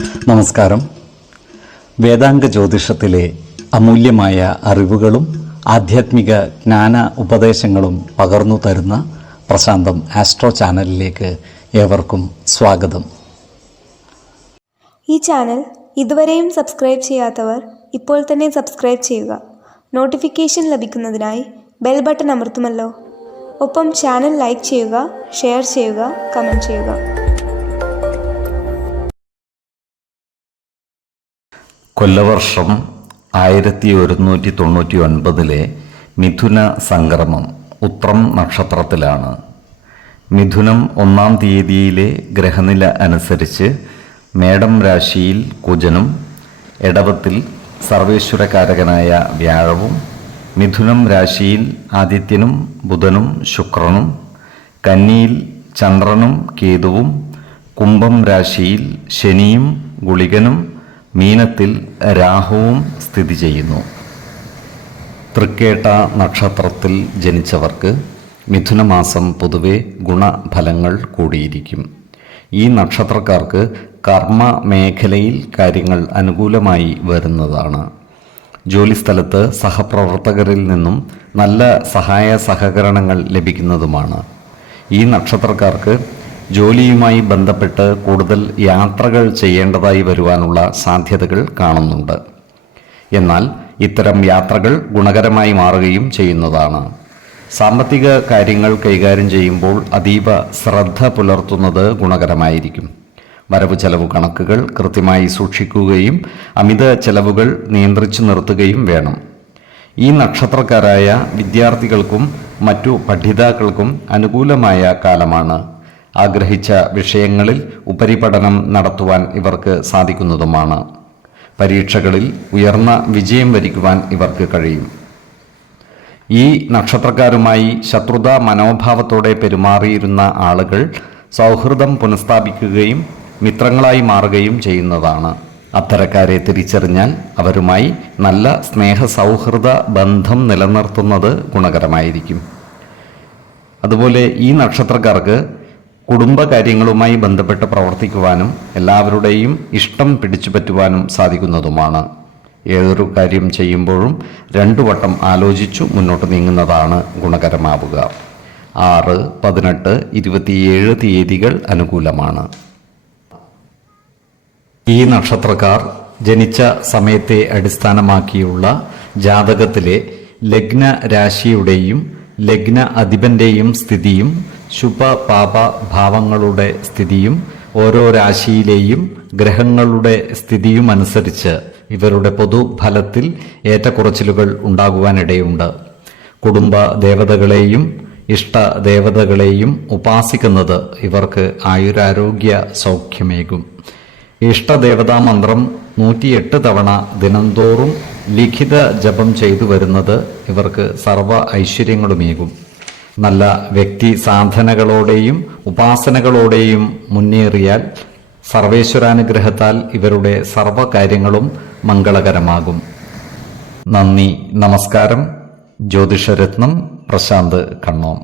നമസ്കാരം. വേദാംഗ ജ്യോതിഷത്തിലെ അമൂല്യമായ അറിവുകളും ആധ്യാത്മിക ജ്ഞാന ഉപദേശങ്ങളും പകർന്നു തരുന്ന പ്രശാന്തം ആസ്ട്രോ ചാനലിലേക്ക് ഏവർക്കും സ്വാഗതം. ഈ ചാനൽ ഇതുവരെയും സബ്സ്ക്രൈബ് ചെയ്യാത്തവർ ഇപ്പോൾ തന്നെ സബ്സ്ക്രൈബ് ചെയ്യുക. നോട്ടിഫിക്കേഷൻ ലഭിക്കുന്നതിനായി ബെൽ ബട്ടൺ അമർത്തുമല്ലോ. ഒപ്പം ചാനൽ ലൈക്ക് ചെയ്യുക, ഷെയർ ചെയ്യുക, കമൻറ്റ് ചെയ്യുക. കൊല്ലവർഷം 1199 മിഥുന സംക്രമം ഉത്രം നക്ഷത്രത്തിലാണ്. മിഥുനം 1-ാം തീയതിയിലെ ഗ്രഹനില അനുസരിച്ച് മേടം രാശിയിൽ കുജനും, എടവത്തിൽ സർവേശ്വരകാരകനായ വ്യാഴവും, മിഥുനം രാശിയിൽ ആദിത്യനും ബുധനും ശുക്രനും, കന്നിയിൽ ചന്ദ്രനും കേതുവും, കുംഭം രാശിയിൽ ശനിയും ഗുളികനും, മീനത്തിൽ രാഹുവും സ്ഥിതി ചെയ്യുന്നു. തൃക്കേട്ട നക്ഷത്രത്തിൽ ജനിച്ചവർക്ക് മിഥുനമാസം പൊതുവെ ഗുണഫലങ്ങൾ കൂടിയിരിക്കും. ഈ നക്ഷത്രക്കാർക്ക് കർമ്മ മേഖലയിൽ കാര്യങ്ങൾ അനുകൂലമായി വരുന്നതാണ്. ജോലിസ്ഥലത്ത് സഹപ്രവർത്തകരിൽ നിന്നും നല്ല സഹായ സഹകരണങ്ങൾ ലഭിക്കുന്നതുമാണ്. ഈ നക്ഷത്രക്കാർക്ക് ജോലിയുമായി ബന്ധപ്പെട്ട് കൂടുതൽ യാത്രകൾ ചെയ്യേണ്ടതായി വരുവാനുള്ള സാധ്യതകൾ കാണുന്നുണ്ട്. എന്നാൽ ഇത്തരം യാത്രകൾ ഗുണകരമായി മാറുകയും ചെയ്യുന്നതാണ്. സാമ്പത്തിക കാര്യങ്ങൾ കൈകാര്യം ചെയ്യുമ്പോൾ അതീവ ശ്രദ്ധ പുലർത്തുന്നത് ഗുണകരമായിരിക്കും. വരവ് ചെലവ് കണക്കുകൾ കൃത്യമായി സൂക്ഷിക്കുകയും അമിത ചെലവുകൾ നിയന്ത്രിച്ചു നിർത്തുകയും വേണം. ഈ നക്ഷത്രക്കാരായ വിദ്യാർത്ഥികൾക്കും മറ്റു പഠിതാക്കൾക്കും അനുകൂലമായ കാലമാണ്. ആഗ്രഹിച്ച വിഷയങ്ങളിൽ ഉപരിപഠനം നടത്തുവാൻ ഇവർക്ക് സാധിക്കുന്നതുമാണ്. പരീക്ഷകളിൽ ഉയർന്ന വിജയം വരിക്കുവാൻ ഇവർക്ക് കഴിയും. ഈ നക്ഷത്രക്കാരുമായി ശത്രുതാ മനോഭാവത്തോടെ പെരുമാറിയിരുന്ന ആളുകൾ സൗഹൃദം പുനഃസ്ഥാപിക്കുകയും മിത്രങ്ങളായി മാറുകയും ചെയ്യുന്നതാണ്. അത്തരക്കാരെ തിരിച്ചറിഞ്ഞാൽ അവരുമായി നല്ല സ്നേഹ സൗഹൃദ ബന്ധം നിലനിർത്തുന്നത് ഗുണകരമായിരിക്കും. അതുപോലെ ഈ നക്ഷത്രക്കാർക്ക് കുടുംബകാര്യങ്ങളുമായി ബന്ധപ്പെട്ട് പ്രവർത്തിക്കുവാനും എല്ലാവരുടെയും ഇഷ്ടം പിടിച്ചുപറ്റുവാനും സാധിക്കുന്നതുമാണ്. ഏതൊരു കാര്യം ചെയ്യുമ്പോഴും 2 വട്ടം ആലോചിച്ചു മുന്നോട്ട് നീങ്ങുന്നതാണ് ഗുണകരമാവുക. 6, 18, 27 തീയതികൾ അനുകൂലമാണ്. ഈ നക്ഷത്രക്കാർ ജനിച്ച സമയത്തെ അടിസ്ഥാനമാക്കിയുള്ള ജാതകത്തിലെ ലഗ്ന രാശിയുടെയും ലഗ്ന അധിപന്റെയും സ്ഥിതിയും ശുഭ പാപ ഭാവങ്ങളുടെ സ്ഥിതിയും ഓരോ രാശിയിലെയും ഗ്രഹങ്ങളുടെ സ്ഥിതിയും അനുസരിച്ച് ഇവരുടെ പൊതുഫലത്തിൽ ഏറ്റക്കുറച്ചിലുകൾ ഉണ്ടാകുവാനിടയുണ്ട്. കുടുംബ ദേവതകളെയും ഇഷ്ട ദേവതകളെയും ഉപാസിക്കുന്നത് ഇവർക്ക് ആയുരാരോഗ്യ സൗഖ്യമേകും. ഇഷ്ടദേവതാ മന്ത്രം 108 തവണ ദിനംതോറും ലിഖിത ജപം ചെയ്തു വരുന്നത് ഇവർക്ക് സർവ്വ ഐശ്വര്യങ്ങളുമേകും. നല്ല വ്യക്തി സാധനകളോടെയും ഉപാസനകളോടെയും മുന്നേറിയാൽ സർവേശ്വരാനുഗ്രഹത്താൽ ഇവരുടെ സർവ്വകാര്യങ്ങളും മംഗളകരമാകും. നന്ദി, നമസ്കാരം. ജ്യോതിഷരത്നം പ്രശാന്ത് കണ്ണോം.